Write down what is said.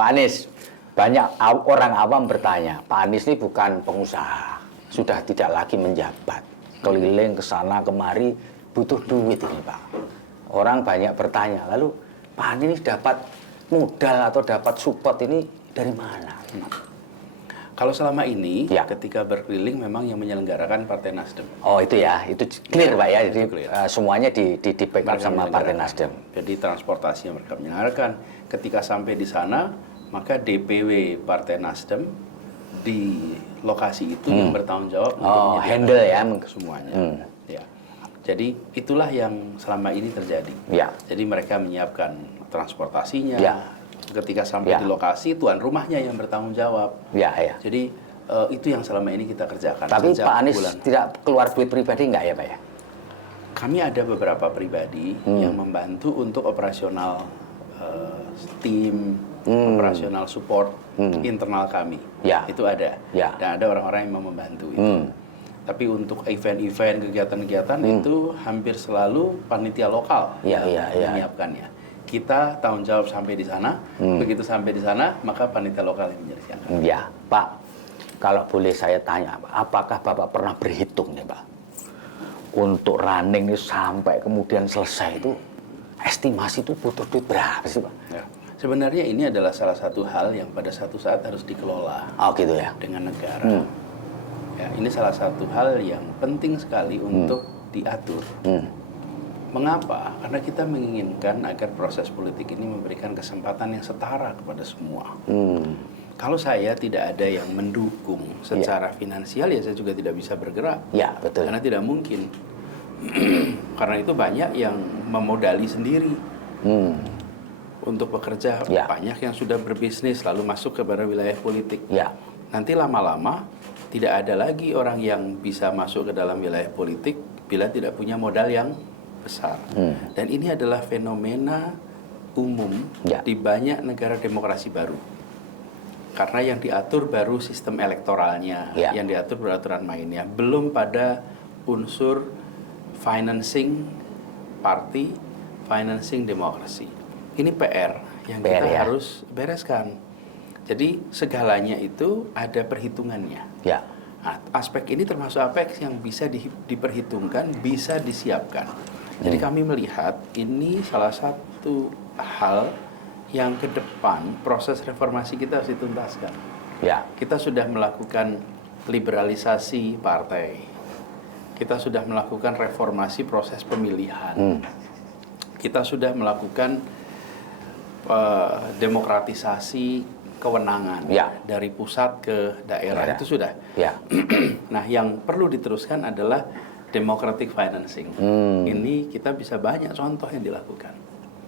Pak Anies, banyak orang awam bertanya, Pak Anies ini bukan pengusaha, sudah tidak lagi menjabat, keliling ke sana kemari, butuh duit ini Pak. Orang banyak bertanya, lalu Pak Anies dapat modal atau dapat support ini dari mana? Kalau selama ini, Ya. ketika berkeliling memang yang menyelenggarakan Partai Nasdem. Oh itu ya, itu clear Pak ya, jadi clear. semuanya di backup Mereka sama Partai menyelenggarakan. Nasdem. Jadi transportasi yang mereka menyelenggarakan. Ketika sampai di sana, maka DPW Partai Nasdem di lokasi itu yang bertanggung jawab Oh, menyediakan handle ya. semuanya. Ya. Jadi itulah yang selama ini terjadi. Ya. Jadi mereka menyiapkan transportasinya. Ya. Ketika sampai Ya. di lokasi, tuan rumahnya yang bertanggung jawab. Ya, ya. Jadi itu yang selama ini kita kerjakan. Tapi sejak Pak Anies bulan. tidak keluar duit pribadi nggak ya Pak ya? Kami ada beberapa pribadi yang membantu untuk operasional tim, operasional support internal kami. Ya. Itu ada. Ya. Dan ada orang-orang yang mau membantu itu. Tapi untuk event-event, kegiatan-kegiatan itu hampir selalu panitia lokal Ya, yang ya. menyiapkannya. Kita tanggung jawab sampai di sana. Begitu sampai di sana, maka panitia lokal yang menyelesaikan. Ya, Pak. Kalau boleh saya tanya, apakah Bapak pernah berhitung nih Pak? Untuk running ini sampai kemudian selesai itu, estimasi itu butuh duit berapa sih Pak? Ya. Sebenarnya ini adalah salah satu hal yang pada satu saat harus dikelola Oh gitu ya? dengan negara. Ya, ini salah satu hal yang penting sekali untuk diatur. Mengapa? Karena kita menginginkan agar proses politik ini memberikan kesempatan yang setara kepada semua. Kalau saya tidak ada yang mendukung secara finansial, ya saya juga tidak bisa bergerak. Ya, betul. Karena tidak mungkin. Karena itu banyak yang memodali sendiri untuk bekerja. Ya. Banyak yang sudah berbisnis lalu masuk kepada wilayah politik. Ya. Nanti lama-lama tidak ada lagi orang yang bisa masuk ke dalam wilayah politik bila tidak punya modal yang besar. Dan ini adalah fenomena umum Ya. di banyak negara demokrasi baru. Karena yang diatur baru sistem elektoralnya, Ya. yang diatur peraturan mainnya, belum pada unsur financing party, financing demokrasi. Ini PR yang PR, kita ya. harus bereskan. Jadi segalanya itu ada perhitungannya. Ya. Nah, aspek ini termasuk aspek yang bisa diperhitungkan, bisa disiapkan. Jadi kami melihat ini salah satu hal yang ke depan proses reformasi kita harus dituntaskan. Ya. Kita sudah melakukan liberalisasi partai. Kita sudah melakukan reformasi proses pemilihan. Kita sudah melakukan demokratisasi kewenangan Ya. dari pusat ke daerah. Itu sudah. Ya. Nah, yang perlu diteruskan adalah democratic financing. Ini kita bisa banyak contoh yang dilakukan.